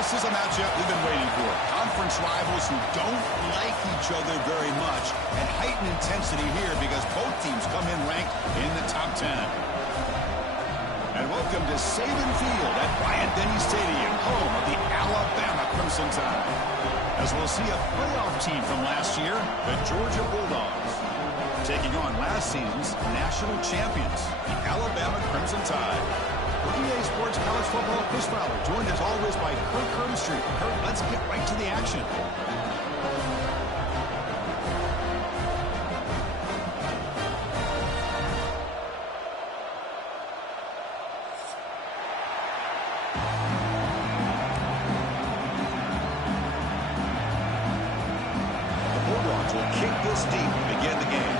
This is a matchup we've been waiting for. Conference rivals who don't like each other very much, and heightened intensity here because both teams come in ranked in the top 10. And welcome to Saban Field at Bryant-Denny Stadium, home of the Alabama Crimson Tide. As we'll see a playoff team from last year, the Georgia Bulldogs, taking on last season's national champions, the Alabama Crimson Tide. For EA Sports College Football, Chris Fowler, joined as always by Kirk Herbstreit. Kirk, let's get right to the action. The Bulldogs will kick this deep to begin the game.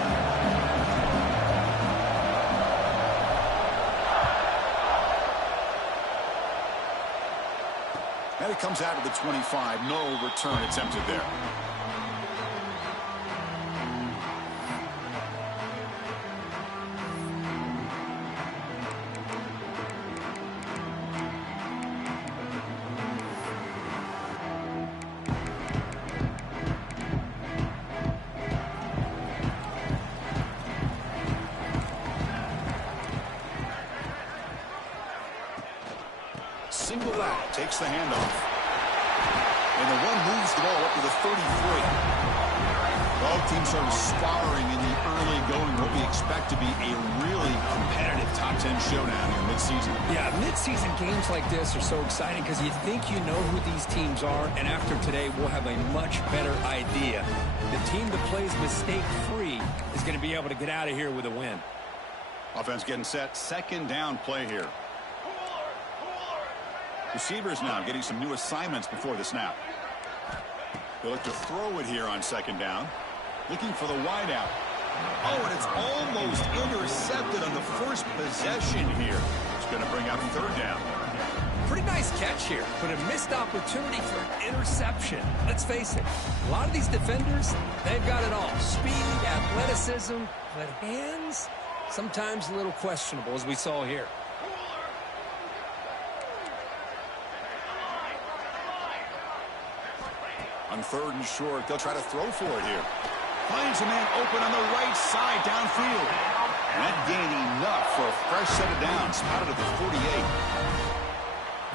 And it comes out of the 25. No return attempted there. Single out, takes the handoff. And the one moves the ball up to the 33. Both teams sort of sparring in the early going, what we expect to be a really competitive top 10 showdown here mid-season. Yeah, mid-season games like this are so exciting because you think you know who these teams are, and after today we'll have a much better idea. The team that plays mistake-free is going to be able to get out of here with a win. Offense getting set, second down play here. Receivers now getting some new assignments before the snap. They look to throw it here on second down. Looking for the wide out. Oh, and it's almost intercepted on the first possession here. It's going to bring up third down. Pretty nice catch here, but a missed opportunity for an interception. Let's face it, a lot of these defenders, they've got it all. Speed, athleticism, but hands, sometimes a little questionable, as we saw here. On third and short, they'll try to throw for it here. Finds a man open on the right side downfield. And that gained enough for a fresh set of downs. Spotted at the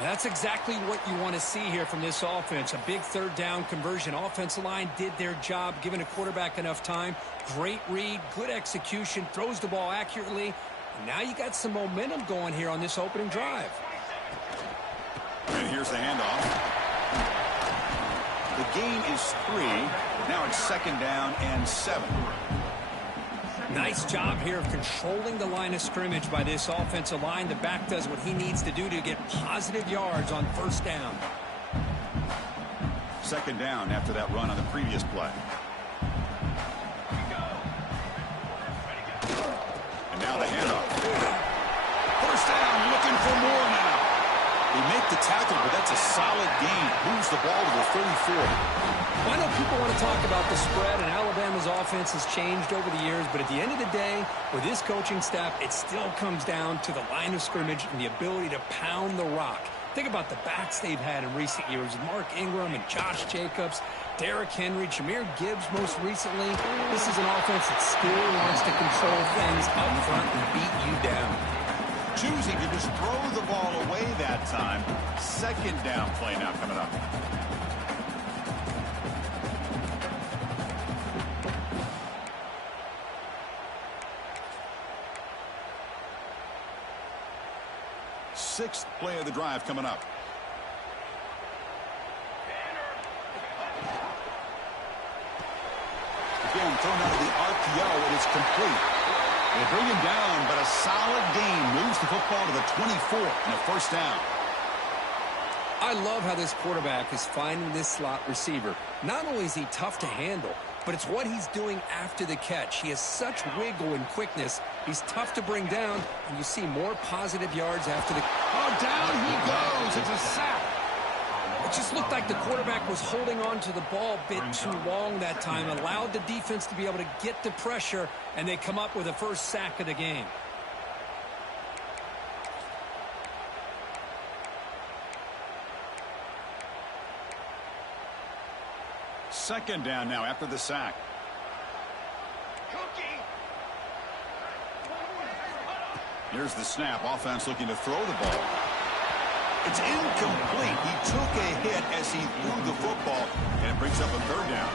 48. That's exactly what you want to see here from this offense. A big third down conversion. Offensive line did their job, giving a quarterback enough time. Great read, good execution, throws the ball accurately. And now you got some momentum going here on this opening drive. And here's the handoff. The gain is 3. Now it's second down and 7. Nice job here of controlling the line of scrimmage by this offensive line. The back does what he needs to do to get positive yards on first down. Second down after that run on the previous play. And now the handoff. First down, looking for more now. They make the tackle, but that's a solid gain. Moves the ball to the 34. Well, I know people want to talk about the spread, and Alabama's offense has changed over the years, but at the end of the day, with this coaching staff, it still comes down to the line of scrimmage and the ability to pound the rock. Think about the backs they've had in recent years, Mark Ingram and Josh Jacobs, Derrick Henry, Jahmyr Gibbs most recently. This is an offense that still wants to control things up front and beat you down. Choosing to just throw the ball away that time. Second down play now coming up. Sixth play of the drive coming up. Again, thrown out of the RPO, and it's complete. They bring him down, but a solid gain moves the football to the 24 and a first down. I love how this quarterback is finding this slot receiver. Not only is he tough to handle, but it's what he's doing after the catch. He has such wiggle and quickness. He's tough to bring down, and you see more positive yards after the... Oh, down he goes. It's a sack. It just looked like the quarterback was holding on to the ball a bit too long that time, allowed the defense to be able to get the pressure, and they come up with the first sack of the game. second down now after the sack. Here's the snap. Offense looking to throw the ball. It's incomplete. He took a hit as he threw the football, and it brings up a third down.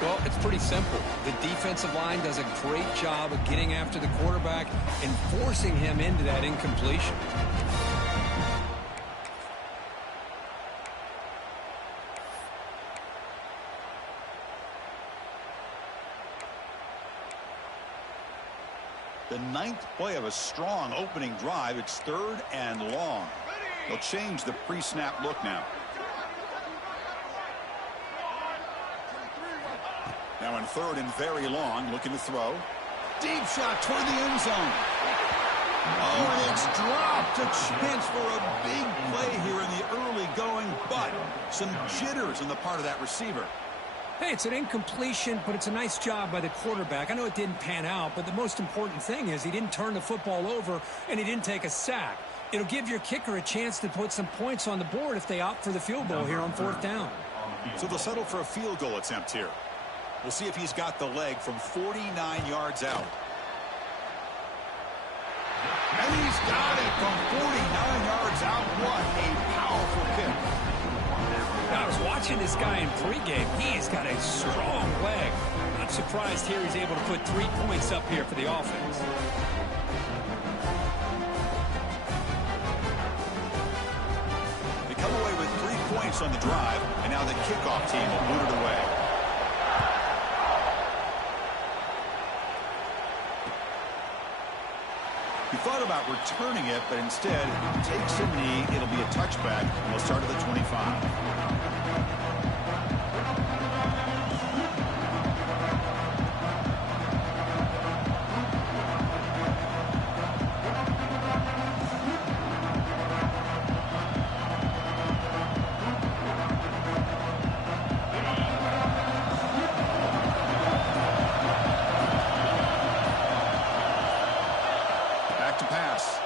Well, it's pretty simple. The defensive line does a great job of getting after the quarterback and forcing him into that incompletion. The ninth play of a strong opening drive. It's 3rd and long. They'll change the pre-snap look now. Now in 3rd and very long, looking to throw. Deep shot toward the end zone. Oh, and it's dropped. A chance for a big play here in the early going, but some jitters on the part of that receiver. Hey, it's an incompletion, but it's a nice job by the quarterback. I know it didn't pan out, but the most important thing is he didn't turn the football over and he didn't take a sack. It'll give your kicker a chance to put some points on the board if they opt for the field goal here on 4th down. So they'll settle for a field goal attempt here. We'll see if he's got the leg from 49 yards out. And he's got it from 49 yards out. What a powerful kick. I was watching this guy in pregame. He's got a strong leg. Not surprised here he's able to put 3 points up here for the offense. They come away with 3 points on the drive, and now the kickoff team will boot it away. He thought about returning it, but instead takes a knee. It'll be a touchback, and we'll start at the 25.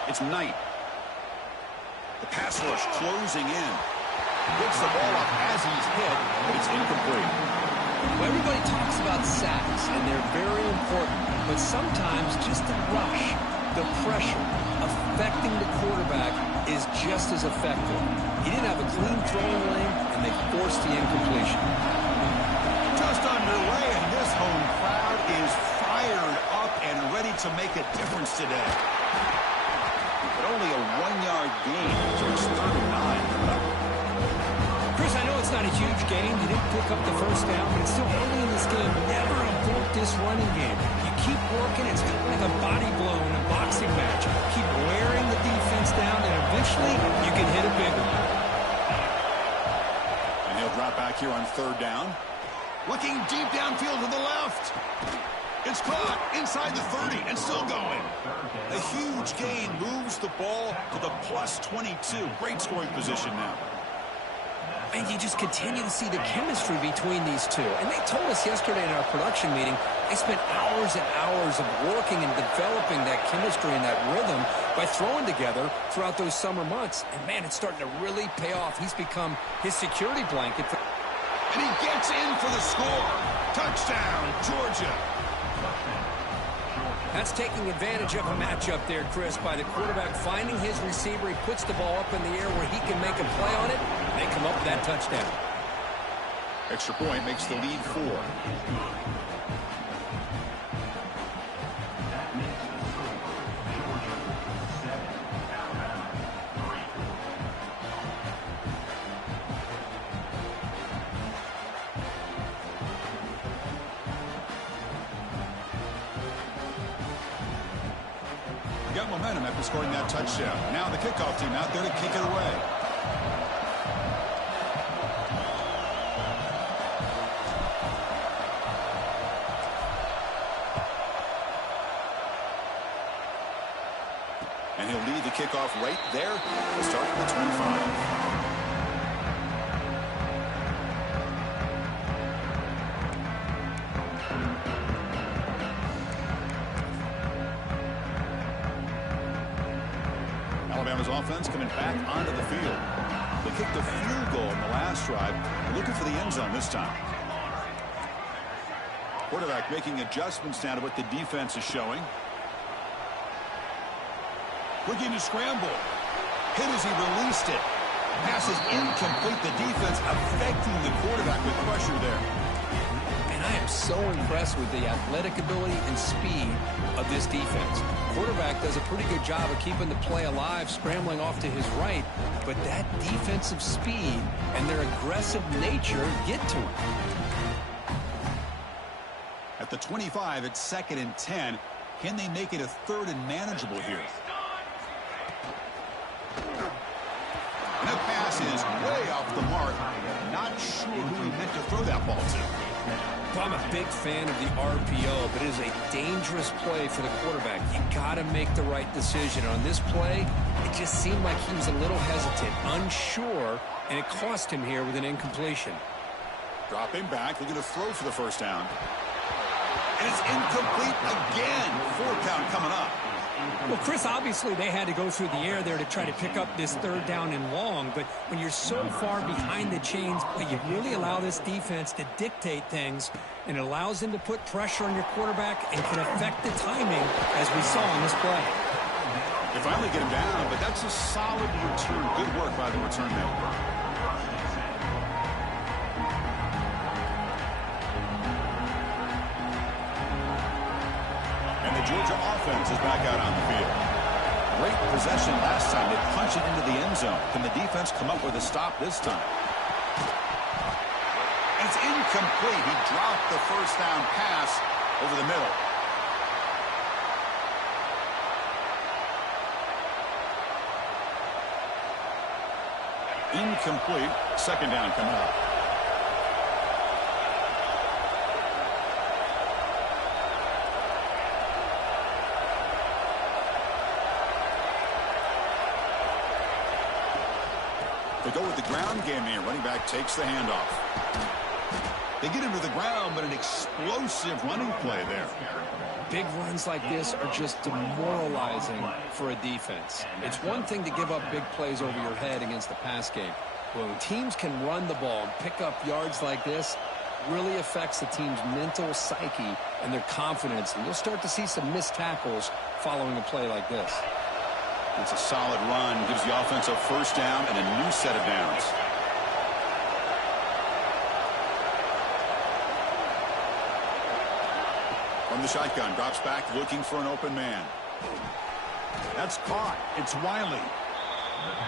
It's Knight. The pass rush closing in. Gets the ball up as he's hit, but it's incomplete. Well, everybody talks about sacks, and they're very important. But sometimes just the rush, the pressure, affecting the quarterback is just as effective. He didn't have a clean throwing lane, and they forced the incompletion. Just underway, and this home crowd is fired up and ready to make a difference today. But only a 1-yard gain, so it's 3rd and 9. Chris, I know it's not a huge gain. You didn't pick up the first down, but it's still early in this game. Never abort this running game. You keep working. It's kind of like a body blow in a boxing match. Keep wearing the defense down, and eventually you can hit a big one. And he'll drop back here on 3rd down. Looking deep downfield to the left. It's caught inside the 30 and still going. A huge gain moves the ball to the plus 22. Great scoring position now. And you just continue to see the chemistry between these two. And they told us yesterday in our production meeting, they spent hours and hours of working and developing that chemistry and that rhythm by throwing together throughout those summer months. And, man, it's starting to really pay off. He's become his security blanket. And he gets in for the score. Touchdown, Georgia. That's taking advantage of a matchup there, Chris, by the quarterback finding his receiver. He puts the ball up in the air where he can make a play on it, and they come up with that touchdown. Extra point makes the lead 4. Got momentum after scoring that touchdown. Now the kickoff team out there to kick it away. And he'll lead the kickoff right there. We'll start at the 25. Alabama's offense coming back onto the field. They kicked a field goal in the last drive, looking for the end zone this time. Quarterback making adjustments now to what the defense is showing. Looking to scramble. Hit as he released it. Pass is incomplete. The defense affecting the quarterback with pressure there. And I am so impressed with the athletic ability and speed of this defense. Quarterback does a pretty good job of keeping the play alive, scrambling off to his right, but that defensive speed and their aggressive nature get to him. At the 25, it's 2nd and 10. Can they make it a 3rd and manageable here? And that pass is way off the mark. Not sure who he meant to throw that ball to. Well, I'm a big fan of the RPO, but it is a dangerous play for the quarterback. You got to make the right decision. On this play, it just seemed like he was a little hesitant, unsure, and it cost him here with an incompletion. Dropping back, looking to throw for the first down. And it's incomplete again. 4th count coming up. Well, Chris, obviously they had to go through the air there to try to pick up this 3rd down and long, but when you're so far behind the chains, you really allow this defense to dictate things, and it allows them to put pressure on your quarterback and can affect the timing, as we saw on this play. They finally get him down, but that's a solid return. Good work by the return man. Georgia offense is back out on the field. Great possession last time. They punched it into the end zone. Can the defense come up with a stop this time? And it's incomplete. He dropped the first down pass over the middle. Incomplete. 2nd down coming up. They go with the ground game here. Running back takes the handoff. They get him to the ground, but an explosive running play there. Big runs like this are just demoralizing for a defense. It's one thing to give up big plays over your head against the pass game. When teams can run the ball and pick up yards like this, really affects the team's mental psyche and their confidence. And you'll start to see some missed tackles following a play like this. It's a solid run, gives the offense a 1st down and a new set of downs. From the shotgun, drops back looking for an open man. That's caught. It's Wiley.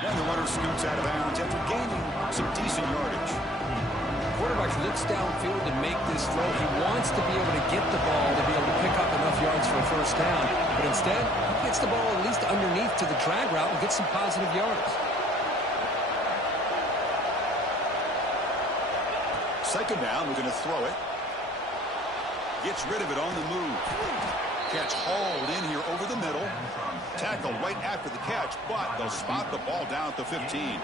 Then the runner scoots out of bounds after gaining some decent yardage. Quarterback looks downfield to make this throw. He wants to be able to get the ball to be able to pick up enough yards for a 1st down. But instead, he gets the ball at least underneath to the drag route and gets some positive yards. 2nd down, we're going to throw it. Gets rid of it on the move. Catch hauled in here over the middle. Tackle right after the catch, but they'll spot the ball down at the 15.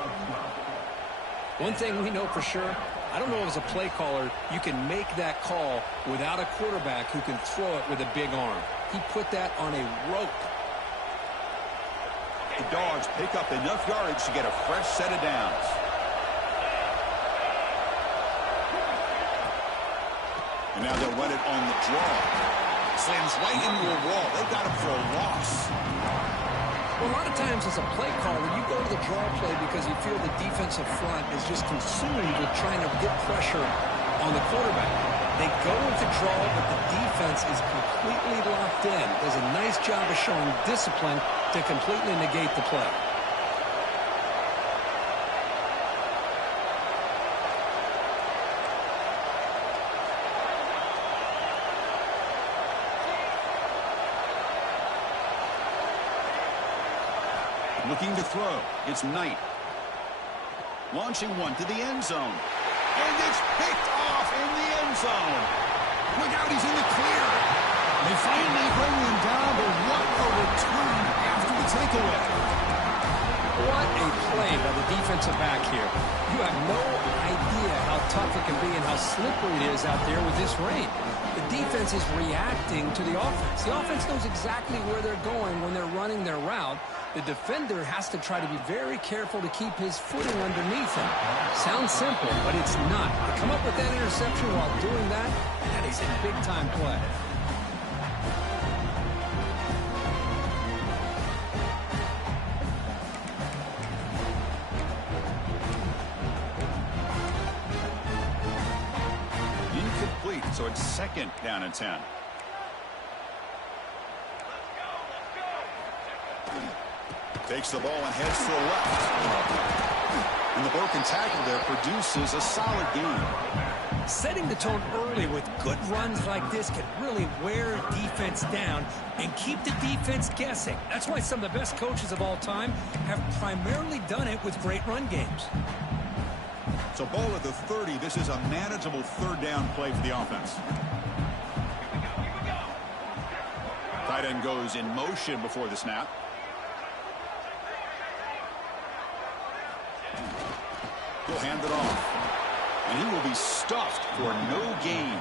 One thing we know for sure, I don't know if as a play caller you can make that call without a quarterback who can throw it with a big arm. He put that on a rope. The Dogs pick up enough yardage to get a fresh set of downs. And now they'll run it on the draw. Slams right into a wall. They've got him for a loss. Well, a lot of times as a play caller, you go to the draw play because you feel the defensive front is just consumed with trying to get pressure on the quarterback. They go with the draw, but the defense is completely locked in. Does a nice job of showing discipline to completely negate the play. Looking to throw. It's Knight. Launching one to the end zone. And it's picked off in the end zone. Look out, he's in the clear. They finally bring him down, but what a return after the takeaway. What a play by the defensive back here. You have no idea how tough it can be and how slippery it is out there with this rain. The defense is reacting to the offense. The offense knows exactly where they're going when they're running their route. The defender has to try to be very careful to keep his footing underneath him. Sounds simple, but it's not. To come up with that interception while doing that, that is a big-time play. Incomplete, so it's second down and 10. Takes the ball and heads to the left. And the broken tackle there produces a solid gain. Setting the tone early with good runs like this can really wear defense down and keep the defense guessing. That's why some of the best coaches of all time have primarily done it with great run games. So ball at the 30. This is a manageable third down play for the offense. Tight end goes in motion before the snap. He'll hand it off. And he will be stuffed for no gain.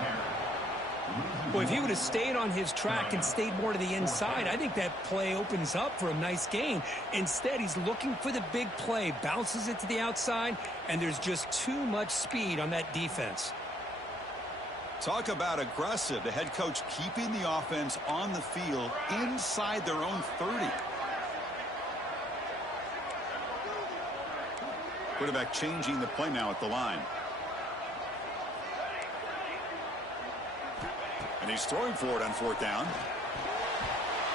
Well, if he would have stayed on his track and stayed more to the inside, I think that play opens up for a nice gain. Instead, he's looking for the big play, bounces it to the outside, and there's just too much speed on that defense. Talk about aggressive. The head coach keeping the offense on the field inside their own 30. Quarterback changing the play now at the line. And he's throwing for it on fourth down.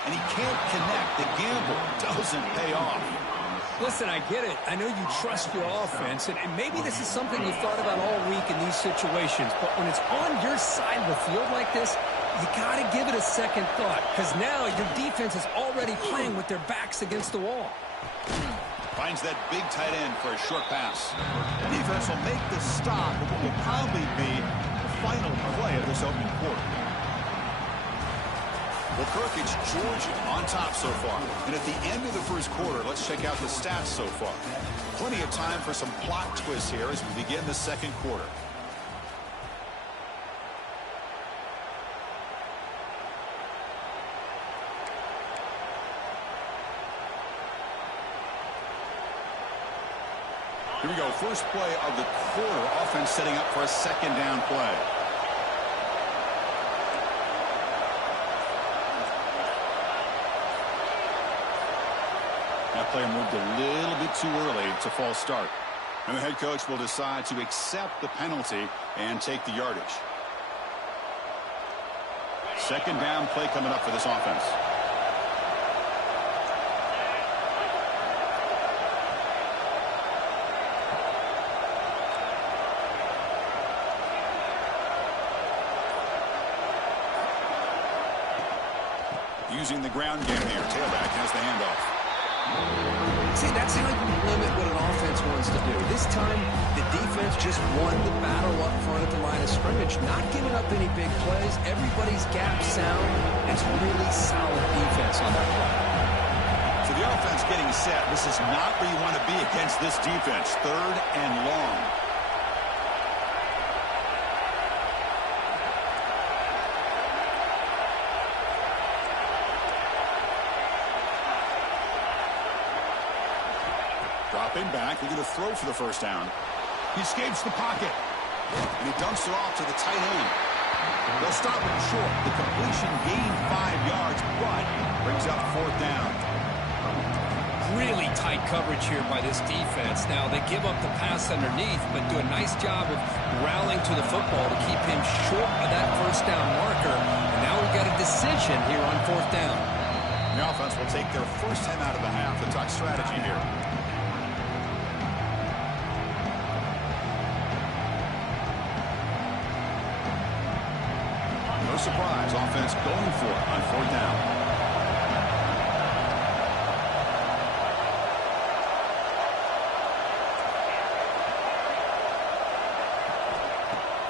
And he can't connect. The gamble doesn't pay off. Listen, I get it. I know you trust your offense, and maybe this is something you thought about all week in these situations, but when it's on your side of the field like this, you got to give it a second thought, because now your defense is already playing with their backs against the wall. Finds that big tight end for a short pass. The defense will make the stop at what will probably be the final play of this opening quarter. Well, Kirk, it's Georgia on top so far. And at the end of the first quarter, let's check out the stats so far. Plenty of time for some plot twists here as we begin the second quarter. Here we go. First play of the quarter. Offense setting up for a second down play. That play moved a little bit too early. It's a false start. And the head coach will decide to accept the penalty and take the yardage. Second down play coming up for this offense. Using the ground game here. Tailback has the handoff. See, that's how you limit what an offense wants to do. This time, the defense just won the battle up front at the line of scrimmage, not giving up any big plays. Everybody's gap sound. It's really solid defense on that play. So the offense getting set. This is not where you want to be against this defense. Third and long. Dropping back, looking to throw for the first down. He escapes the pocket. And he dumps it off to the tight end. They'll stop him short. The completion gained 5 yards, but brings up fourth down. Really tight coverage here by this defense. Now, they give up the pass underneath, but do a nice job of rallying to the football to keep him short of that first down marker. And now we've got a decision here on fourth down. The offense will take their first 10 out of the half. The talk strategy here. No surprise, offense going for it on fourth down.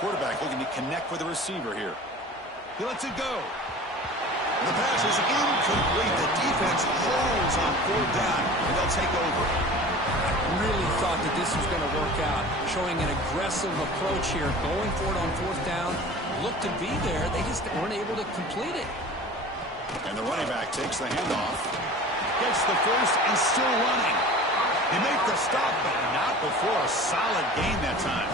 Quarterback looking to connect with the receiver here. He lets it go. The pass is incomplete. The defense holds on fourth down, and they'll take over. really thought that this was going to work out, showing an aggressive approach here, going for it on fourth down. Looked to be there. They just weren't able to complete it. And the running back takes the handoff. Gets the first and still running. They make the stop, but not before a solid gain that time.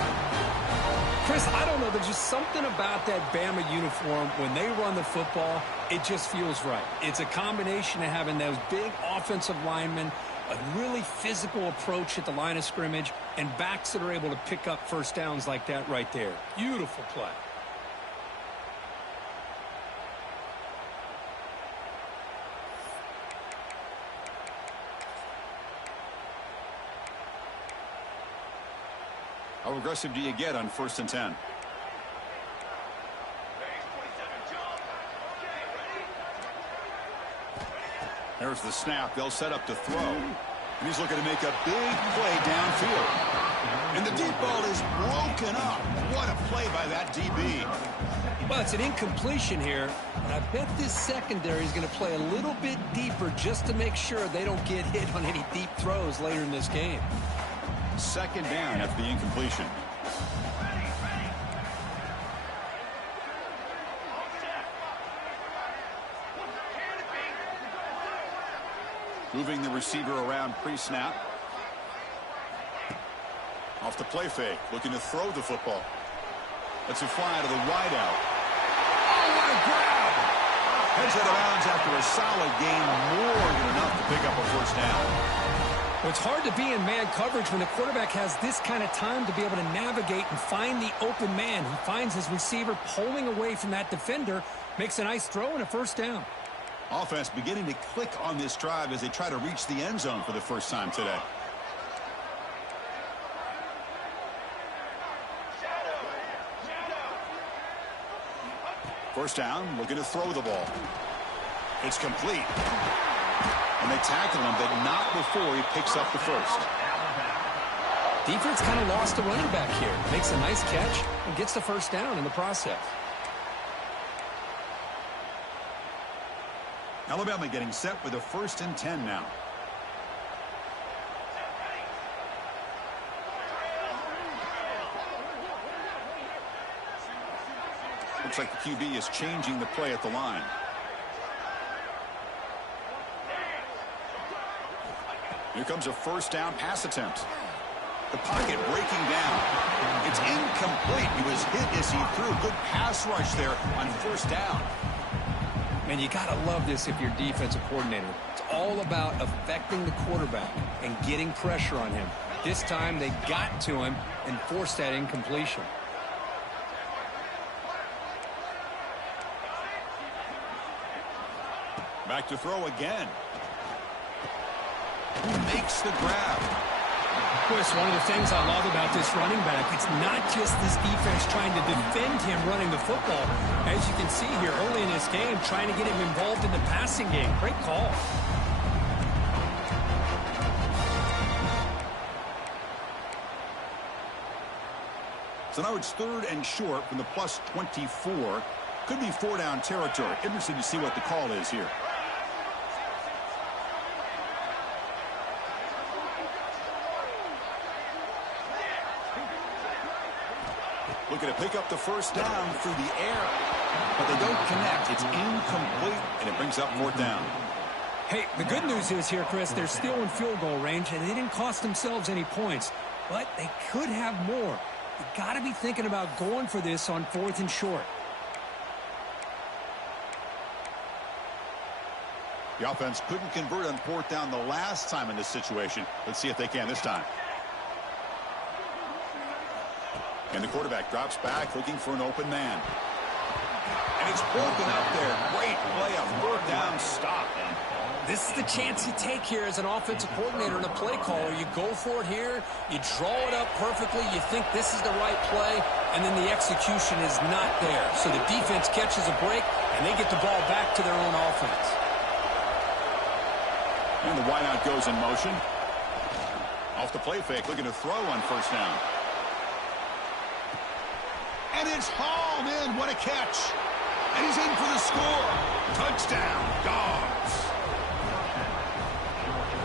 Chris, I don't know. There's just something about that Bama uniform. When they run the football, it just feels right. It's a combination of having those big offensive linemen, a really physical approach at the line of scrimmage, and backs that are able to pick up first downs like that right there. Beautiful play. How aggressive do you get on 1st and 10? There's the snap. They'll set up to throw. And he's looking to make a big play downfield. And the deep ball is broken up. What a play by that DB. Well, it's an incompletion here, but I bet this secondary is going to play a little bit deeper just to make sure they don't get hit on any deep throws later in this game. 2nd down after the incompletion. Moving the receiver around pre-snap. Off the play fake, looking to throw the football. Lets it fly to the wideout. Oh, what a grab! Heads out of bounds after a solid gain, more than enough to pick up a first down. Well, it's hard to be in man coverage when the quarterback has this kind of time to be able to navigate and find the open man. He finds his receiver pulling away from that defender, makes a nice throw and a first down. Offense beginning to click on this drive as they try to reach the end zone for the first time today. First down, looking to throw the ball. It's complete. And they tackle him, but not before he picks up the first. Defense kind of lost the running back here. Makes a nice catch and gets the first down in the process. Alabama getting set with a 1st and 10 now. Looks like the QB is changing the play at the line. Here comes a first down pass attempt. The pocket breaking down. It's incomplete. He was hit as he threw. Good pass rush there on 1st down. Man, you got to love this if you're defensive coordinator. It's all about affecting the quarterback and getting pressure on him. This time they got to him and forced that incompletion. Back to throw again. Who makes the grab? Chris, one of the things I love about this running back, it's not just this defense trying to defend him running the football. As you can see here early in this game, trying to get him involved in the passing game. Great call. So now it's 3rd and short from the plus 24. Could be 4-down territory. Interesting to see what the call is here. Looking to pick up the first down through the air. But they don't connect. It's incomplete, and it brings up 4th down. Hey, the good news is here, Chris, they're still in field goal range, and they didn't cost themselves any points. But they could have more. You got to be thinking about going for this on 4th and short. The offense couldn't convert on 4th down the last time in this situation. Let's see if they can this time. And the quarterback drops back looking for an open man. And it's broken up there. Great play, a 4th down stop. This is the chance you take here as an offensive coordinator and a play caller. You go for it here, you draw it up perfectly, you think this is the right play, and then the execution is not there. So the defense catches a break, and they get the ball back to their own offense. And the wideout goes in motion. Off the play fake, looking to throw on 1st down. And it's hauled in. What a catch. And he's in for the score. Touchdown, Dogs.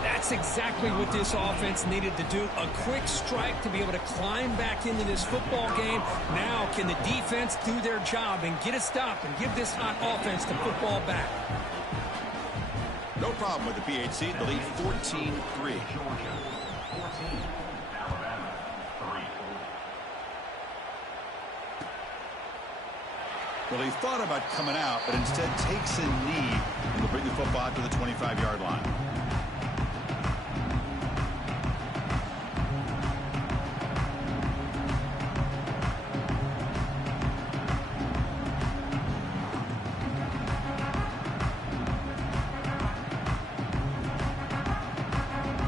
That's That's exactly what this offense needed to do. A quick strike to be able to climb back into this football game. Now can the defense do their job and get a stop and give this hot offense the football back? No problem with the PHC. The lead 14-3. Well, he thought about coming out, but instead takes a knee and will bring the football to the 25-yard line.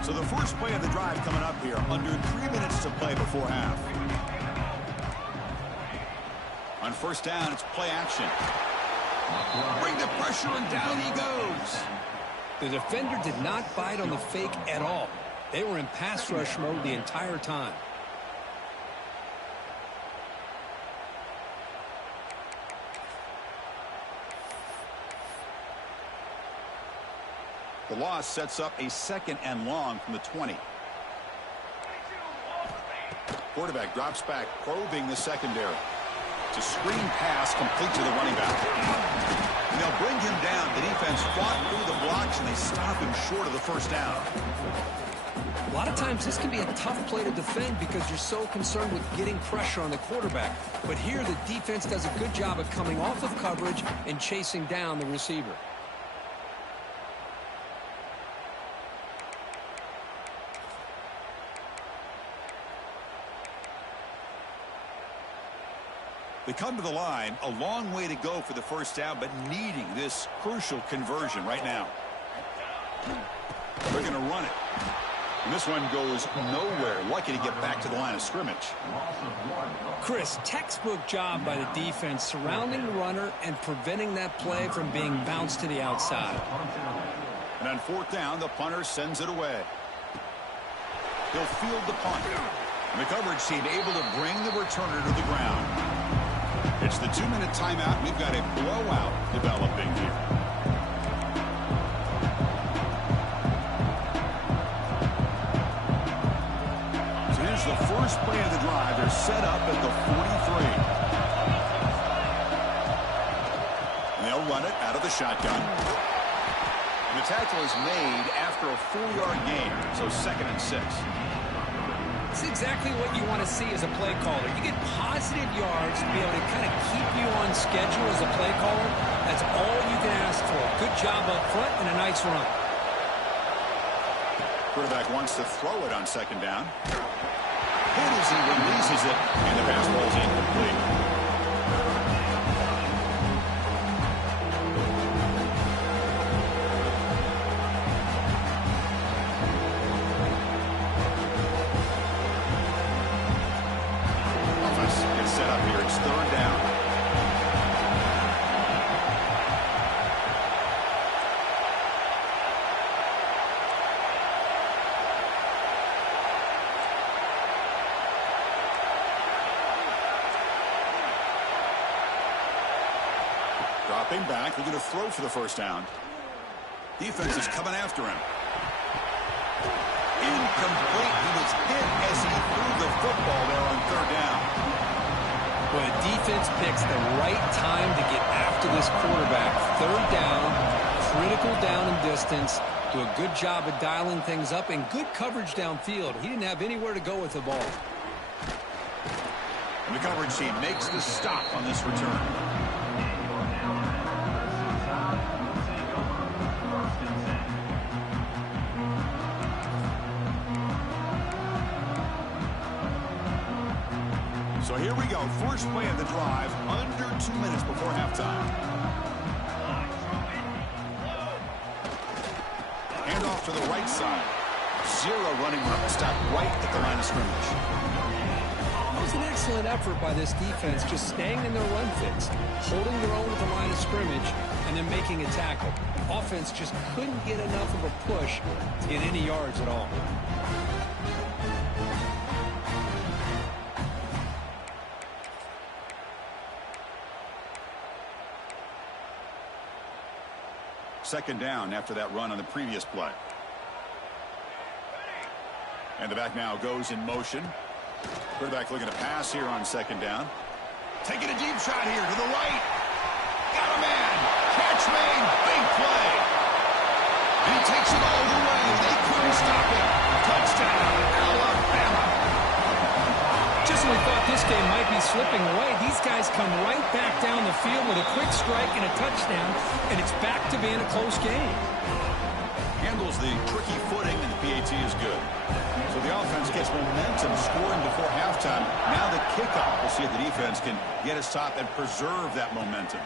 So the first play of the drive coming up here, under 3 minutes to play before half. On first down, it's play action. Bring the pressure, and down he goes. The defender did not bite on the fake at all. They were in pass rush mode the entire time. The loss sets up a 2nd and long from the 20. Quarterback drops back, probing the secondary. It's a screen pass complete to the running back. And they'll bring him down. The defense fought through the blocks, and they stop him short of the first down. A lot of times this can be a tough play to defend because you're so concerned with getting pressure on the quarterback. But here the defense does a good job of coming off of coverage and chasing down the receiver. They come to the line, a long way to go for the first down, but needing this crucial conversion right now. They're going to run it. And this one goes nowhere. Lucky to get back to the line of scrimmage. Chris, textbook job by the defense surrounding the runner and preventing that play from being bounced to the outside. And on fourth down, the punter sends it away. He'll field the punt. And the coverage team able to bring the returner to the ground. It's the 2-minute timeout. We've got a blowout developing here. So here's the first play of the drive. They're set up at the 43. And they'll run it out of the shotgun. And the tackle is made after a 4-yard gain. So 2nd and 6. It's exactly what you want to see as a play caller. You get positive yards to be able to kind of keep you on schedule as a play caller. That's all you can ask for. Good job up front and a nice run. Quarterback wants to throw it on 2nd down. Hit as he releases it, and the pass ball is incomplete. Set up here. It's 3rd down. Dropping back. They're going to throw for the first down. Defense is coming after him. Incomplete. He was hit as he threw the football there on 3rd down. Well, the defense picks the right time to get after this quarterback. 3rd down, critical down and distance. Do a good job of dialing things up and good coverage downfield. He didn't have anywhere to go with the ball. And the coverage team makes the stop on this return. So here we go. First play of the drive, under 2 minutes before halftime. Hand off to the right side. 0 running room. Stop right at the line of scrimmage. It was an excellent effort by this defense, just staying in their run fits, holding their own at the line of scrimmage, and then making a tackle. Offense just couldn't get enough of a push to get any yards at all. Second down after that run on the previous play. And the back now goes in motion. Quarterback looking to pass here on second down. Taking a deep shot here to the right. Got a man. Catch made. Big play. And he takes it all the way. They couldn't stop him. Touchdown, Alabama. Just when we thought this game might be slipping away, these guys come right back down the field with a quick strike and a touchdown, and it's back to being a close game. Handles the tricky footing, and the PAT is good. So the offense gets momentum scoring before halftime. Now the kickoff. We'll see if the defense can get a stop and preserve that momentum.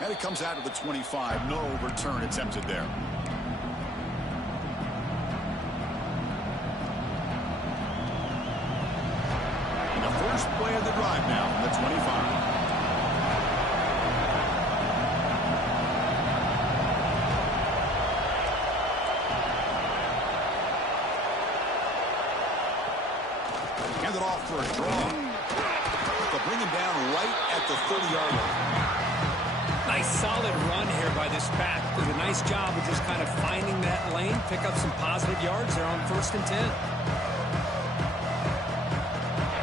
And it comes out to the 25. No return attempted there. And the first play of the drive now from the 25. Handed off for a draw. They'll bring him down right at the 30-yard line. Nice solid run here by this back. Did a nice job of just kind of finding that lane, pick up some positive yards there on 1st and 10.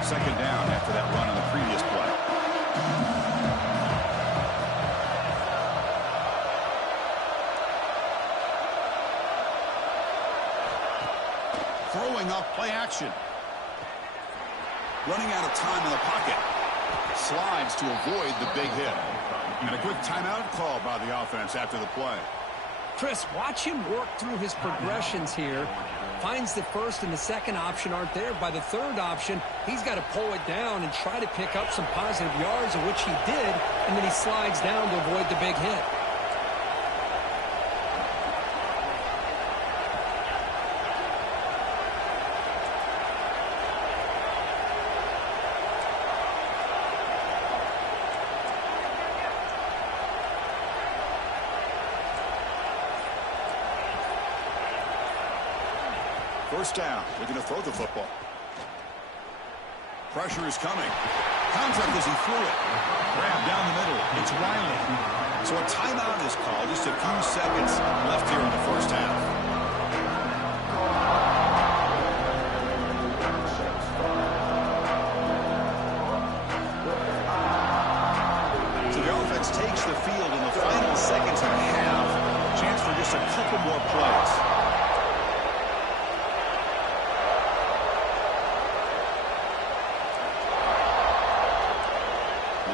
Second down after that run on the previous play. Throwing up play action. Running out of time in the pocket. Slides to avoid the big hit. And a quick timeout call by the offense after the play. Chris, watch him work through his progressions here. Finds the first and the second option aren't there. By the third option, he's got to pull it down and try to pick up some positive yards, of which he did, and then he slides down to avoid the big hit. First down, looking to throw the football. Pressure is coming. Contact as he threw it. Grab down the middle. It's Riley. So a timeout is called. Just a few seconds left here in the first half. So the offense takes the field in the final seconds of the half. Chance for just a couple more plays.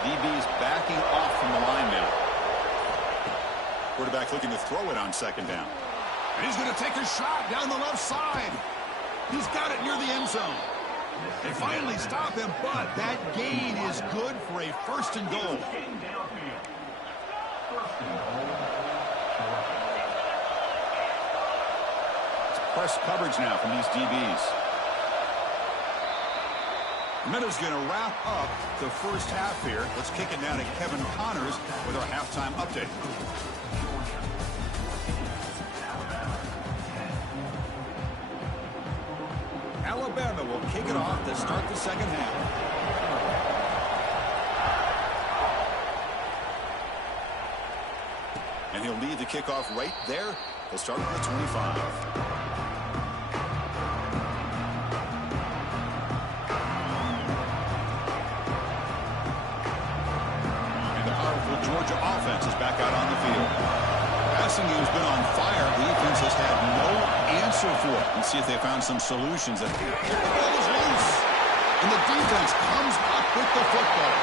DB's backing off from the line now. Quarterback looking to throw it on second down. And he's going to take a shot down the left side. He's got it near the end zone. They finally stop him, but that gain is good for a 1st and goal. It's press coverage now from these DBs. Minute's going to wrap up the first half here. Let's kick it down to Kevin Connors with our halftime update. Alabama will kick it off to start the second half. And he'll lead the kickoff right there. They'll start at the 25. Georgia offense is back out on the field. Passing game's been on fire. The defense has had no answer for it. Let's see if they found some solutions. The ball is loose, and the defense comes up with the football.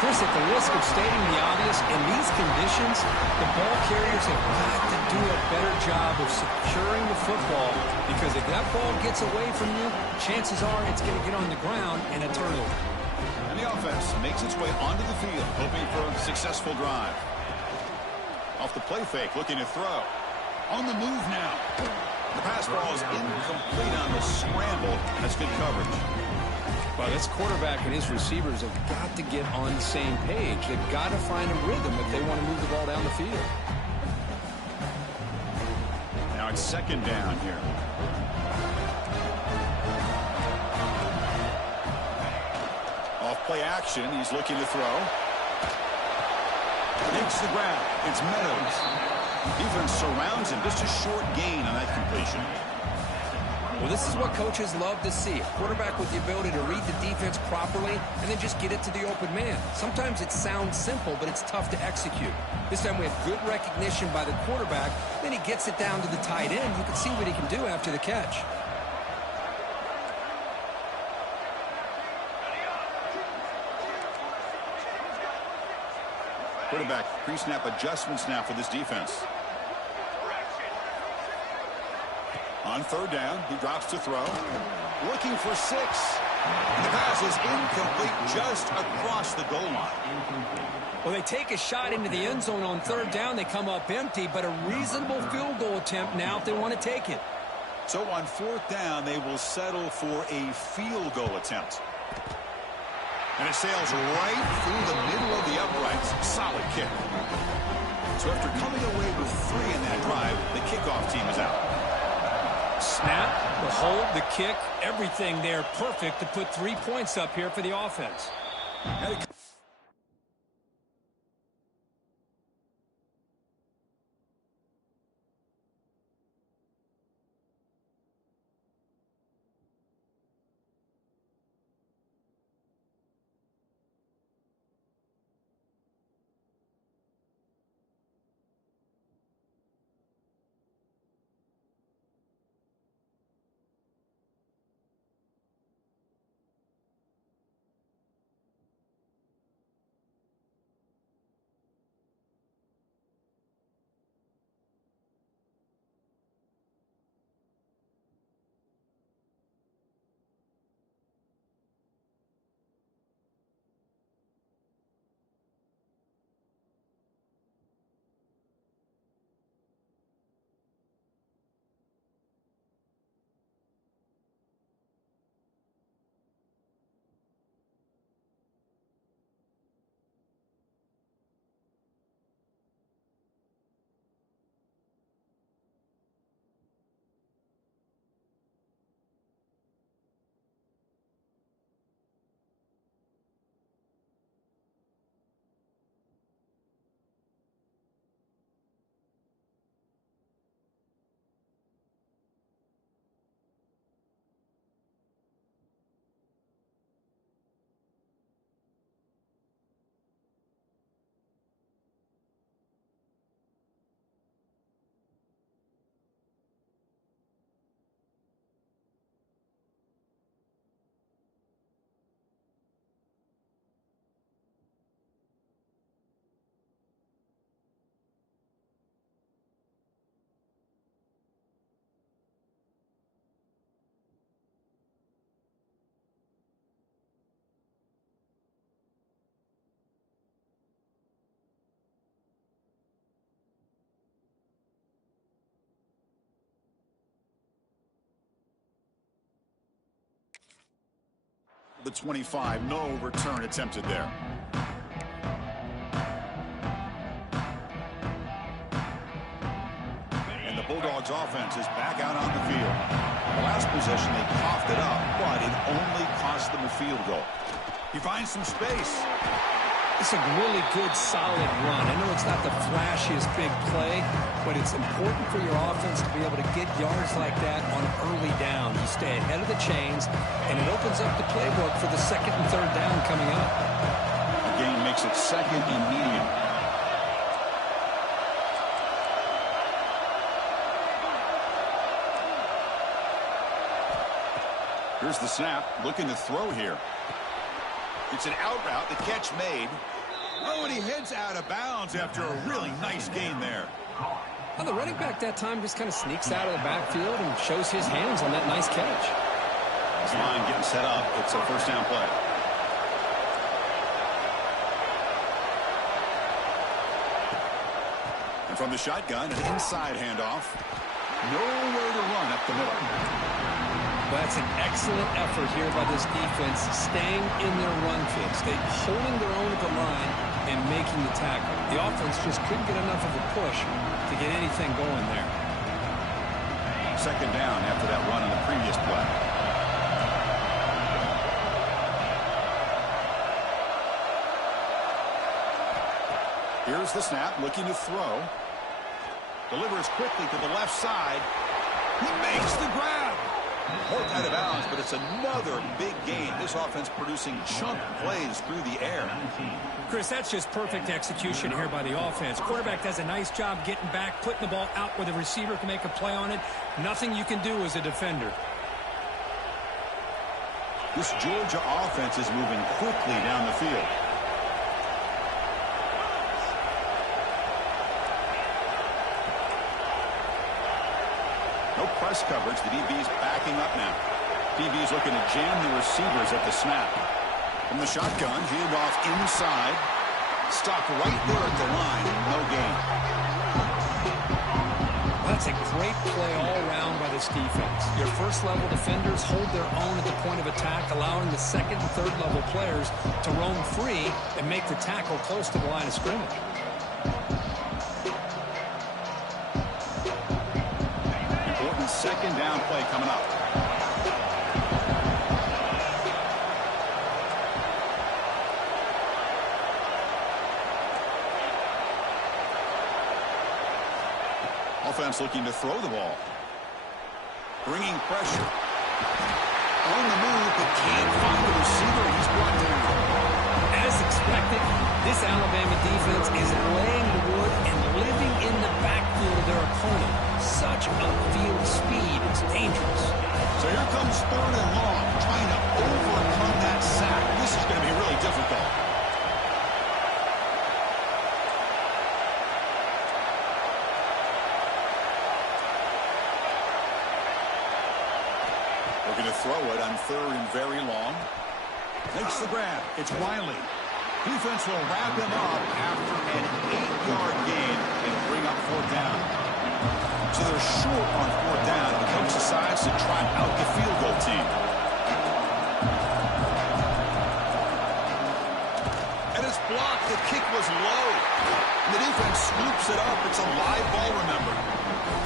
Chris, at the risk of stating the obvious, in these conditions, the ball carriers have got to do a better job of securing the football, because if that ball gets away from you, chances are it's going to get on the ground and a turnover. And the offense makes its way onto the field, hoping for a successful drive. Off the play fake, looking to throw. On the move now. The pass ball is incomplete on the scramble. That's good coverage. Well, this quarterback and his receivers have got to get on the same page. They've got to find a rhythm if they want to move the ball down the field. Now it's second down here. Off play action, he's looking to throw. Makes the grab. It's Meadows. Defense surrounds him. Just a short gain on that completion. Well, this is what coaches love to see. A quarterback with the ability to read the defense properly and then just get it to the open man. Sometimes it sounds simple, but it's tough to execute. This time we have good recognition by the quarterback. Then he gets it down to the tight end. You can see what he can do after the catch. Quarterback pre-snap adjustments now for this defense. On third down, he drops to throw. Looking for 6. And the pass is incomplete just across the goal line. Well, they take a shot into the end zone on third down. They come up empty, but a reasonable field goal attempt now if they want to take it. So on fourth down, they will settle for a field goal attempt. And it sails right through the middle of the uprights. Solid kick. So after coming away with 3 in that drive, the kickoff team is out. Snap, the hold, the kick, everything there perfect to put 3 points up here for the offense. The 25, no return attempted there. And the Bulldogs offense is back out on the field. The last possession, they coughed it up, but it only cost them a field goal. He finds some space. It's a really good, solid run. I know it's not the flashiest big play, but it's important for your offense to be able to get yards like that on early down. You stay ahead of the chains, and it opens up the playbook for the second and third down coming up. The game makes it second and medium. Here's the snap, looking to throw here. It's an out route, the catch made. Oh, and he heads out of bounds after a really nice gain there. Well, the running back that time just kind of sneaks out of the backfield and shows his hands on that nice catch. This line getting set up. It's a first down play. And from the shotgun, an inside handoff. Nowhere to run up the middle. Well, that's an excellent effort here by this defense, staying in their run fix. They're holding their own at the line and making the tackle. The offense just couldn't get enough of a push to get anything going there. Second down after that run on the previous play. Here's the snap, looking to throw. Delivers quickly to the left side. He makes the grab. Worked out of bounds, but it's another big gain. This offense producing chunk plays through the air. Chris, that's just perfect execution here by the offense. Quarterback does a nice job getting back, putting the ball out where the receiver can make a play on it. Nothing you can do as a defender. This Georgia offense is moving quickly down the field. No press coverage. The DB's backing up now. DB's looking to jam the receivers at the snap. From the shotgun, handoff inside. Stopped right there at the line. No gain. That's a great play all around by this defense. Your first-level defenders hold their own at the point of attack, allowing the second and third-level players to roam free and make the tackle close to the line of scrimmage. Second down play coming up. Offense looking to throw the ball. Bringing pressure. On the move, but can't find the receiver. He's brought down. As expected, this Alabama defense is laying the wood and living in the backfield of their opponent. Such upfield speed is dangerous. So here comes third and long, trying to overcome that sack. This is going to be really difficult. We're going to throw it on third and very long. Makes the grab. It's Riley. Defense will wrap him up after an 8-yard gain and bring up fourth down. So they're short on fourth down. The coach decides to try out the field goal team. And it's blocked. The kick was low. The defense scoops it up. It's a live ball, remember.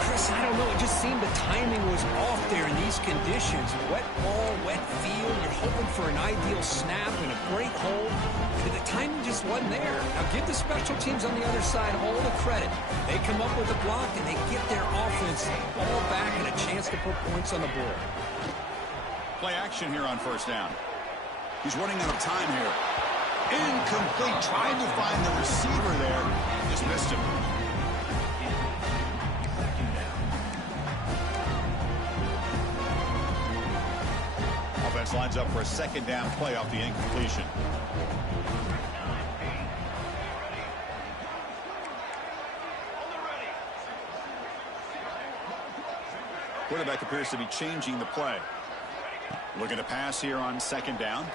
Chris, I don't know. It just seemed the timing was off there in these conditions. Wet ball, wet field. You're hoping for an ideal snap and a great hold. And the timing just wasn't there. Now give the special teams on the other side all the credit. They come up with a block and they get their offense ball back and a chance to put points on the board. Play action here on first down. He's running out of time here. Incomplete. Trying to find the receiver there. Just missed him. Offense lines up for a second down play off the incompletion. Quarterback appears to be changing the play. Looking to pass here on second down.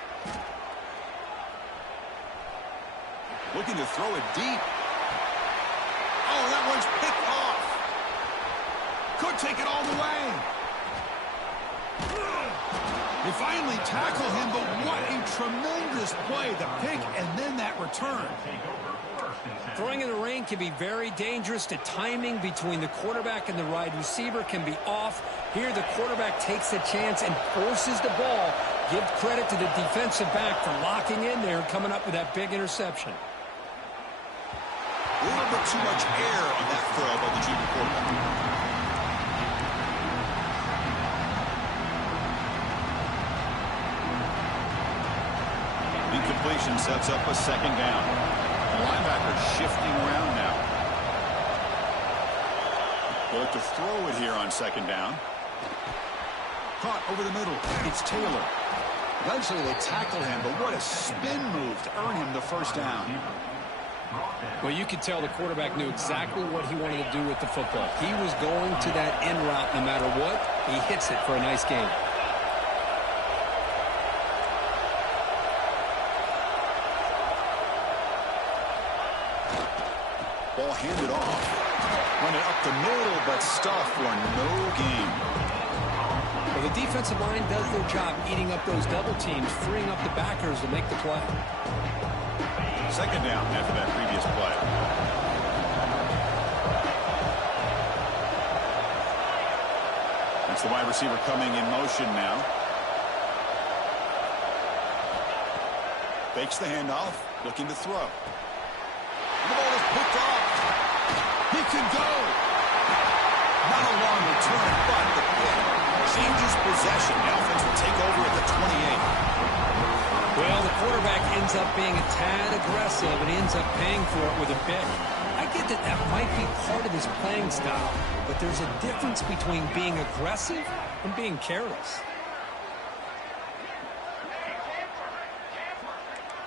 Looking to throw it deep. Oh, that one's picked off. Could take it all the way. They finally tackle him, but what a tremendous play. The pick and then that return. Throwing in the rain can be very dangerous. The timing between the quarterback and the wide receiver can be off. Here the quarterback takes a chance and forces the ball. Give credit to the defensive back for locking in there and coming up with that big interception. A little bit too much air on that throw by the junior quarterback. Incompletion sets up a second down. The linebacker shifting around now. They'll look to throw it here on second down. Caught over the middle. It's Taylor. Eventually they tackle him, but what a spin move to earn him the first down. Well, you could tell the quarterback knew exactly what he wanted to do with the football. He was going to that end route no matter what. He hits it for a nice gain. Ball handed off. Running up the middle, but stuffed for no gain. Well, the defensive line does their job eating up those double teams, freeing up the backers to make the play. Second down after that previous play. That's the wide receiver coming in motion now. Fakes the handoff, looking to throw. The ball is picked off. He can go. Not a long return, but the pick. Changes possession. The offense will take over at the 28. Well, the quarterback ends up being a tad aggressive and ends up paying for it with a pick. I get that that might be part of his playing style, but there's a difference between being aggressive and being careless.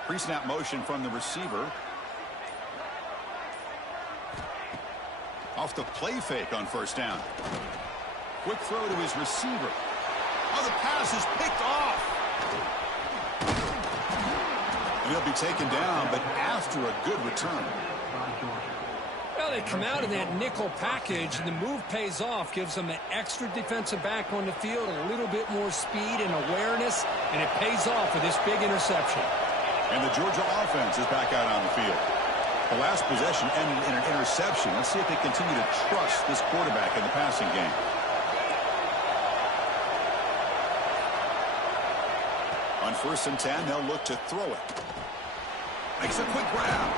Pre-snap motion from the receiver. Off the play fake on first down. Quick throw to his receiver. Oh, the pass is picked off. And he'll be taken down, but after a good return. Well, they come out in that nickel package, and the move pays off, gives them an extra defensive back on the field, a little bit more speed and awareness, and it pays off with this big interception. And the Georgia offense is back out on the field. The last possession ended in an interception. Let's see if they continue to trust this quarterback in the passing game. On 1st and 10, they'll look to throw it. Makes a quick grab.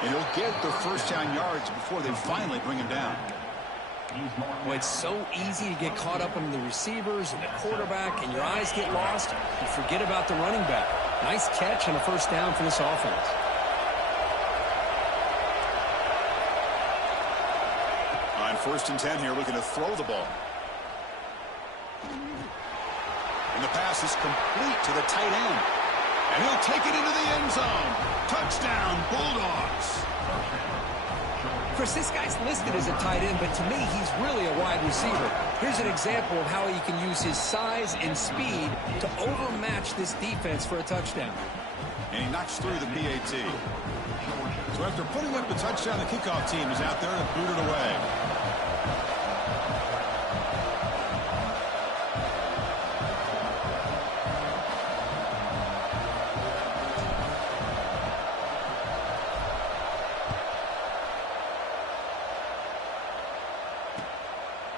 And he'll get the first down yards before they finally bring him down. Well, it's so easy to get caught up in the receivers and the quarterback, and your eyes get lost. You forget about the running back. Nice catch and a first down for this offense. On 1st and 10 here, looking to throw the ball. And the pass is complete to the tight end. And he'll take it into the end zone. Touchdown, Bulldogs. Chris, this guy's listed as a tight end, but to me, he's really a wide receiver. Here's an example of how he can use his size and speed to overmatch this defense for a touchdown. And he knocks through the PAT. So after putting up the touchdown, the kickoff team is out there to boot it away.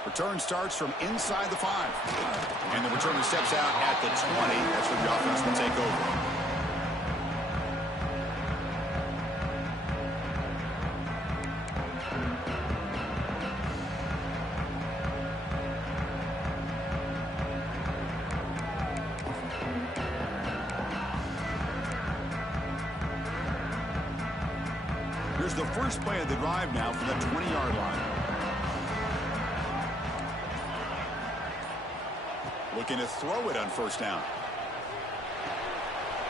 Return starts from inside the 5. And the returner steps out at the 20. That's where the offense will take over. Here's the first play of the drive now from the 20-yard line. Looking to throw it on first down.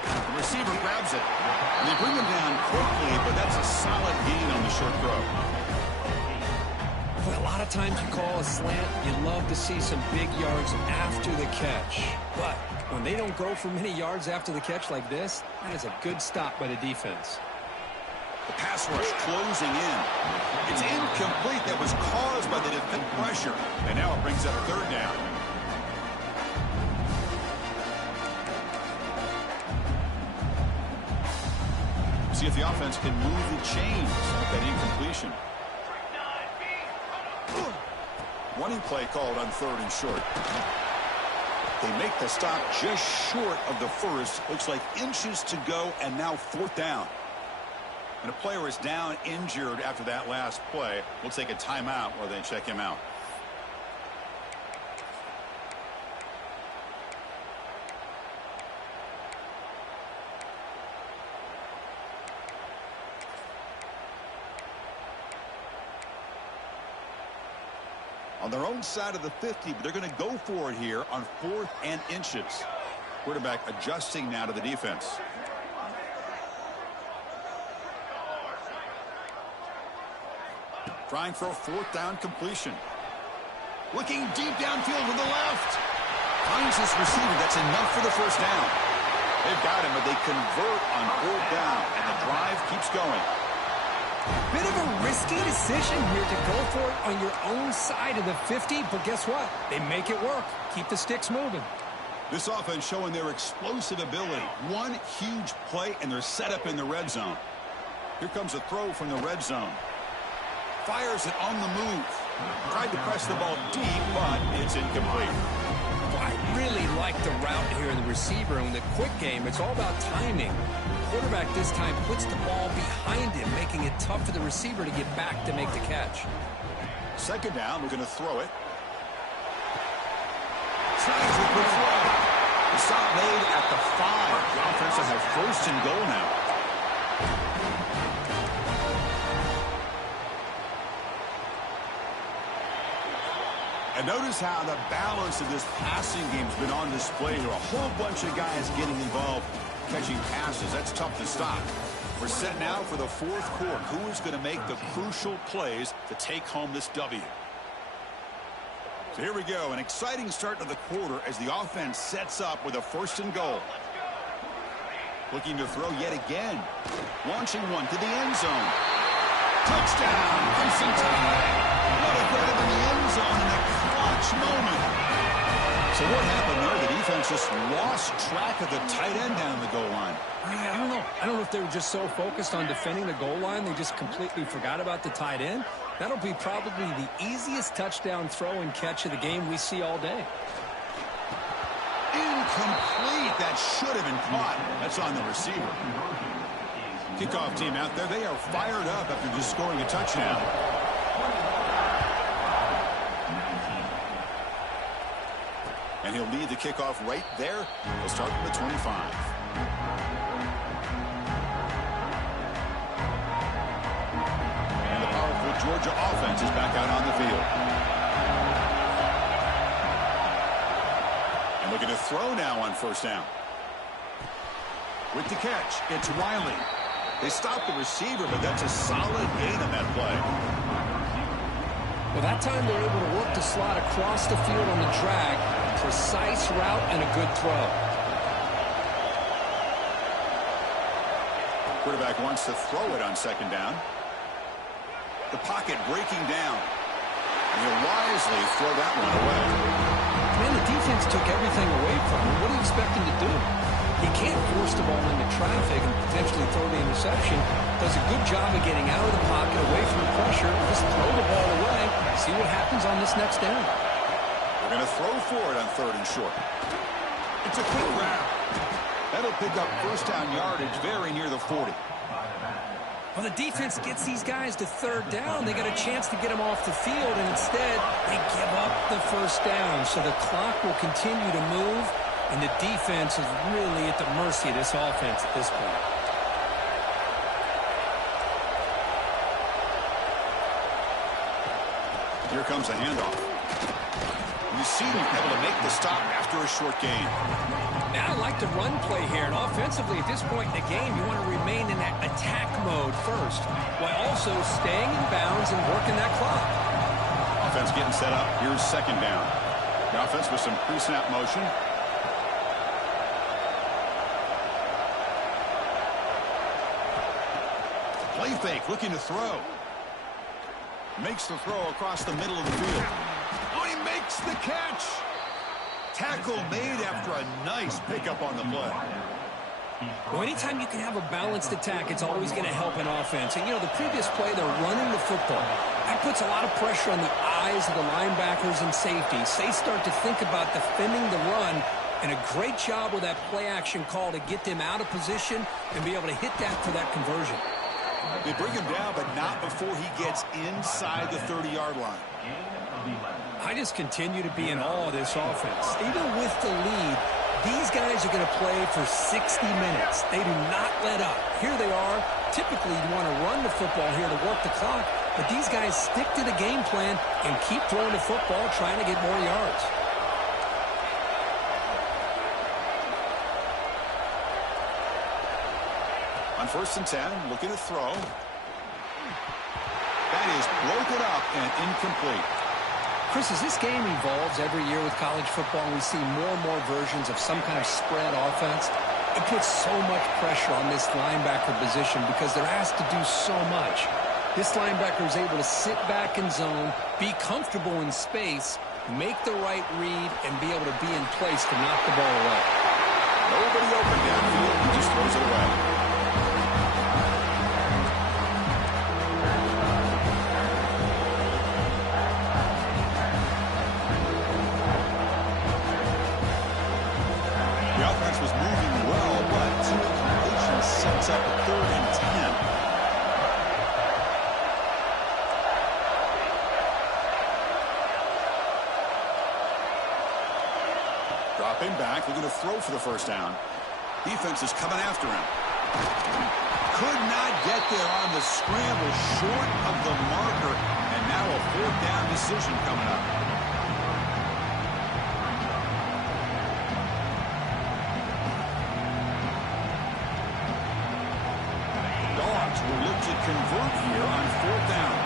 The receiver grabs it. And they bring him down quickly, but that's a solid gain on the short throw. Well, a lot of times you call a slant, you love to see some big yards after the catch. But when they don't go for many yards after the catch like this, that is a good stop by the defense. The pass rush closing in. It's incomplete. That was caused by the defensive pressure. And now it brings up third down. See if the offense can move the chains with that incompletion. Running play called on 3rd and short. They make the stop just short of the first. Looks like inches to go, and now 4th down. And a player is down injured after that last play. We'll take a timeout while they check him out. On their own side of the 50, but they're going to go for it here on 4th and inches. Quarterback adjusting now to the defense. Trying for a 4th down completion. Looking deep downfield to the left. Finds his receiver. That's enough for the first down. They've got him, but they convert on 4th down, and the drive keeps going. Bit of a risky decision here to go for it on your own side of the 50, but guess what? They make it work. Keep the sticks moving. This offense showing their explosive ability. One huge play, and they're set up in the red zone. Here comes a throw from the red zone. Fires it on the move. Tried to press the ball deep, but it's incomplete. Well, I really like the route here in the receiver. And in the quick game, it's all about timing. The quarterback this time puts the ball behind him, making it tough for the receiver to get back to make the catch. 2nd down, we're going to throw it. Tries a quick throw. The stop made at the 5. The offense will have first and goal now. And notice how the balance of this passing game has been on display here. A whole bunch of guys getting involved, catching passes. That's tough to stop. We're set now for the fourth quarter. Who is going to make the crucial plays to take home this W? So here we go. An exciting start to the quarter as the offense sets up with a first and goal. Looking to throw yet again. Launching one to the end zone. Touchdown. Nice and tight. What a grab in the end zone in a clutch moment. So what happened there? The defense just lost track of the tight end down the goal line. I don't know. I don't know if they were just so focused on defending the goal line they just completely forgot about the tight end. That'll be probably the easiest touchdown throw and catch of the game we see all day. Incomplete. That should have been caught. That's on the receiver. Kickoff team out there. They are fired up after just scoring a touchdown. And he'll lead the kickoff right there. He'll start from the 25. And the powerful Georgia offense is back out on the field. And looking to throw now on first down. With the catch, it's Riley. They stop the receiver, but that's a solid gain on that play. Well, that time they're able to work the slot across the field on the drag. Precise route and a good throw. Quarterback wants to throw it on second down. The pocket breaking down. And he'll wisely throw that one away. Man, the defense took everything away from him. What do you expect him to do? He can't force the ball into traffic and potentially throw the interception. Does a good job of getting out of the pocket, away from the pressure, and just throw the ball away. See what happens on this next down. They're going to throw for it on third and short. It's a quick grab. That'll pick up first down yardage very near the 40. Well, the defense gets these guys to third down. They got a chance to get them off the field, and instead they give up the first down. So the clock will continue to move, and the defense is really at the mercy of this offense at this point. Here comes a handoff. You see him able to make the stop after a short gain. Now I like the run play here, and offensively at this point in the game, you want to remain in that attack mode first, while also staying in bounds and working that clock. Offense getting set up. Here's second down. The offense with some pre-snap motion. Play fake, looking to throw. Makes the throw across the middle of the field. Oh, he makes the catch. Tackle made after a nice pickup on the play. Well, anytime you can have a balanced attack, it's always going to help an offense. And, you know, the previous play, they're running the football. That puts a lot of pressure on the eyes of the linebackers and safeties. They start to think about defending the run, and a great job with that play-action call to get them out of position and be able to hit that for that conversion. They bring him down, but not before he gets inside the 30-yard line. I just continue to be in awe of this offense. Even with the lead, these guys are going to play for 60 minutes. They do not let up. Here they are. Typically, you want to run the football here to work the clock, but these guys stick to the game plan and keep throwing the football, trying to get more yards. On first and 10, looking to throw. That is broken up and incomplete. Chris, as this game evolves every year with college football, we see more and more versions of some kind of spread offense. It puts so much pressure on this linebacker position because they're asked to do so much. This linebacker is able to sit back in zone, be comfortable in space, make the right read, and be able to be in place to knock the ball away. Nobody open downfield. He just throws it away. The offense was moving well, but two incompletions sets up a 3rd and 10. Stepping back, looking to throw for the first down. Defense is coming after him. Could not get there on the scramble, short of the marker, and now a fourth down decision coming up. Dogs will look to convert here on fourth down.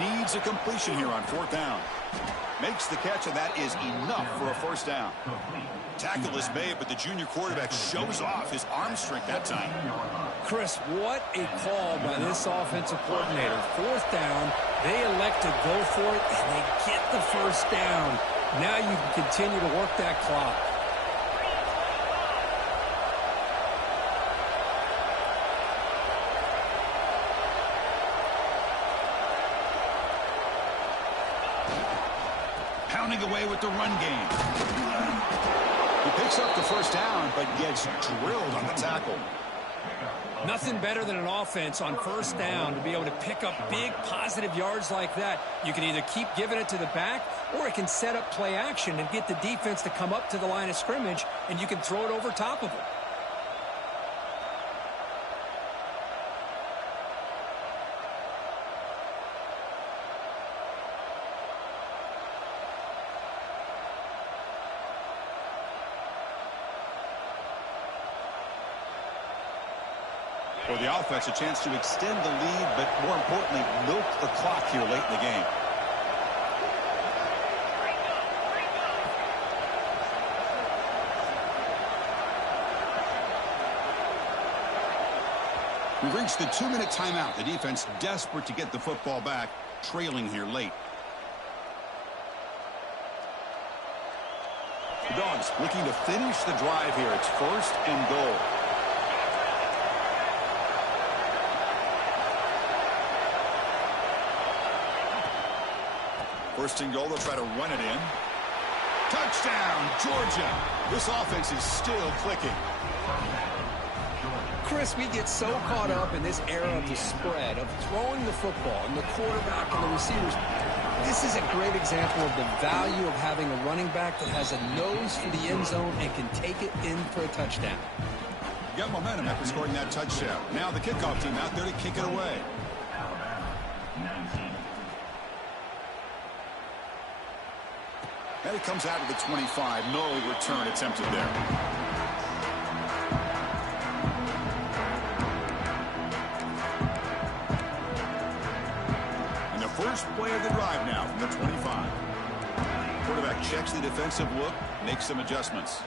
Needs a completion here on fourth down. Makes the catch, and that is enough for a first down. Tackle is made, but the junior quarterback shows off his arm strength that time. Chris, what a call by this offensive coordinator. Fourth down, they elect to go for it, and they get the first down. Now you can continue to work that clock. Pounding away with the run game. He picks up the first down, but gets drilled on the tackle. Nothing better than an offense on first down to be able to pick up big positive yards like that. You can either keep giving it to the back, or it can set up play action and get the defense to come up to the line of scrimmage, and you can throw it over top of them. For the offense, a chance to extend the lead, but more importantly, milk the clock here late in the game. We've reached the 2-minute timeout. The defense desperate to get the football back, trailing here late. The Dogs looking to finish the drive here. It's first and goal. First and goal, they'll try to run it in. Touchdown, Georgia. This offense is still clicking. Chris, we get so caught up in this era of the spread, of throwing the football and the quarterback and the receivers. This is a great example of the value of having a running back that has a nose for the end zone and can take it in for a touchdown. Got momentum after scoring that touchdown. Now the kickoff team out there to kick it away. And it comes out of the 25. No return attempted there. And the first play of the drive now from the 25. Quarterback checks the defensive look, makes some adjustments.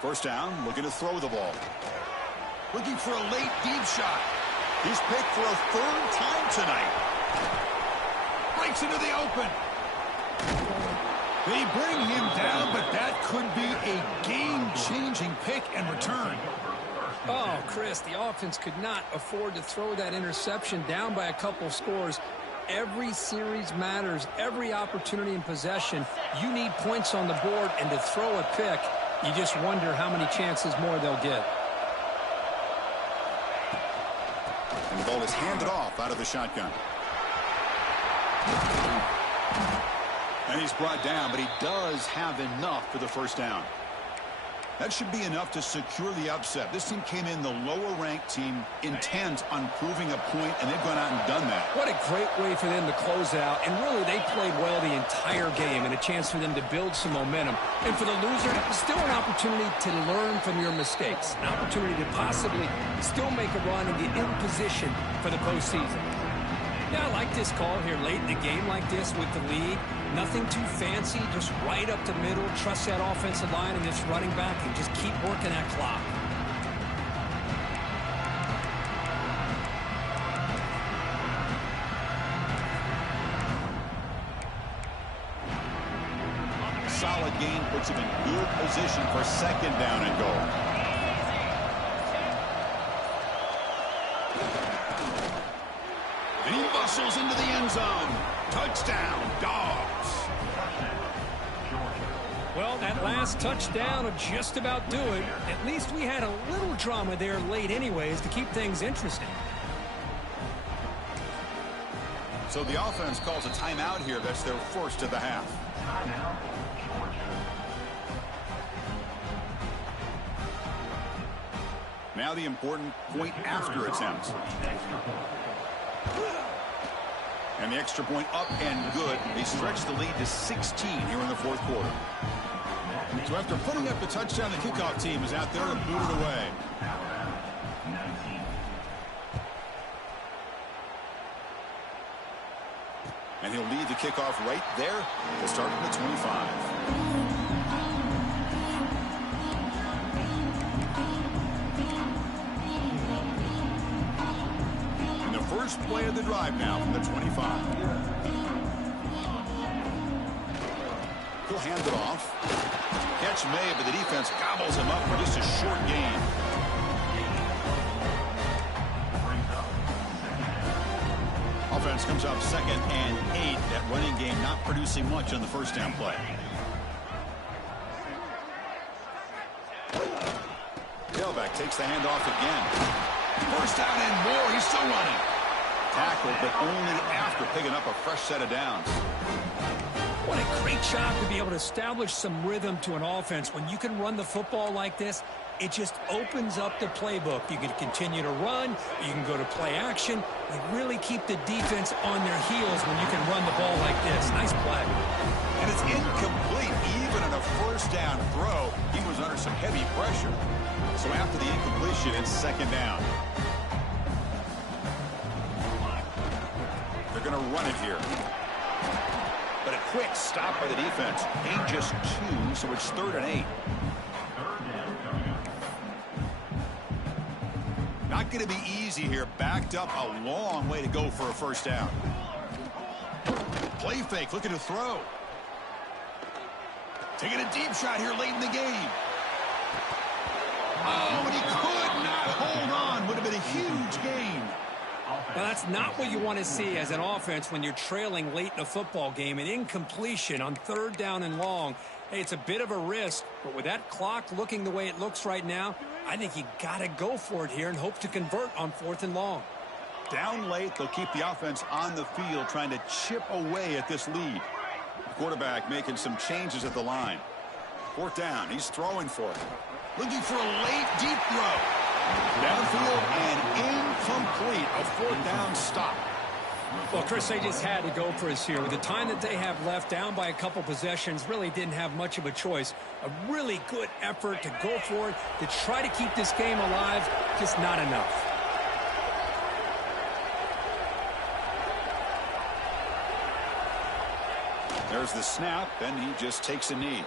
First down, looking to throw the ball. Looking for a late deep shot. He's picked for a third time tonight. Breaks into the open. They bring him down, but that could be a game-changing pick and return. Oh, Chris, the offense could not afford to throw that interception down by a couple scores. Every series matters. Every opportunity in possession. You need points on the board, and to throw a pick, you just wonder how many chances more they'll get. And the ball is handed off out of the shotgun. And he's brought down, but he does have enough for the first down. That should be enough to secure the upset. This team came in the lower-ranked team, intent on proving a point, and they've gone out and done that. What a great way for them to close out. And really, they played well the entire game, and a chance for them to build some momentum. And for the loser, still an opportunity to learn from your mistakes. An opportunity to possibly still make a run and get in position for the postseason. Yeah, I like this call here late in the game like this with the lead. Nothing too fancy, just right up the middle. Trust that offensive line and this running back and just keep working that clock. solid gain puts him in good position for second down and goal. And he muscles into the end zone. Touchdown, Dogs. Well, that last touchdown will just about do it. At least we had a little drama there late anyways to keep things interesting. So the offense calls a timeout here. That's their first of the half. Now the important point after attempt. And the extra point up and good. They stretch the lead to 16 here in the fourth quarter. So after putting up the touchdown, the kickoff team is out there to boot it away. And he'll lead the kickoff right there to start from the 25. And the first play of the drive now from the 25. He'll hand it off. Catch made, but the defense gobbles him up for just a short gain. Offense comes up 2nd and 8. That running game not producing much on the first down play. Tailback takes the handoff again. First down and more. He's still running. Tackled, but only after picking up a fresh set of downs. What a great job to be able to establish some rhythm to an offense. When you can run the football like this, it just opens up the playbook. You can continue to run. You can go to play action. You really keep the defense on their heels when you can run the ball like this. Nice play. And it's incomplete. Even on a first down throw, he was under some heavy pressure. So after the incompletion, it's second down. They're going to run it here. But a quick stop by the defense. Gain just 2, so it's 3rd and 8. Not going to be easy here. Backed up a long way to go for a first down. Play fake, looking to throw. Taking a deep shot here late in the game. Oh, but he could not hold on. Would have been a huge gain. Well, that's not what you want to see as an offense when you're trailing late in a football game. An incompletion on 3rd down and long. Hey, it's a bit of a risk, but with that clock looking the way it looks right now, I think you got to go for it here and hope to convert on 4th and long. Down late, they'll keep the offense on the field trying to chip away at this lead. The quarterback making some changes at the line. 4th down, he's throwing for it. Looking for a late, deep throw. Downfield and incomplete. A 4th down stop. Well, Chris, they just had to go for us here. With the time that they have left, down by a couple possessions, really didn't have much of a choice. A really good effort to go for it, to try to keep this game alive, just not enough. There's the snap, and he just takes a knee.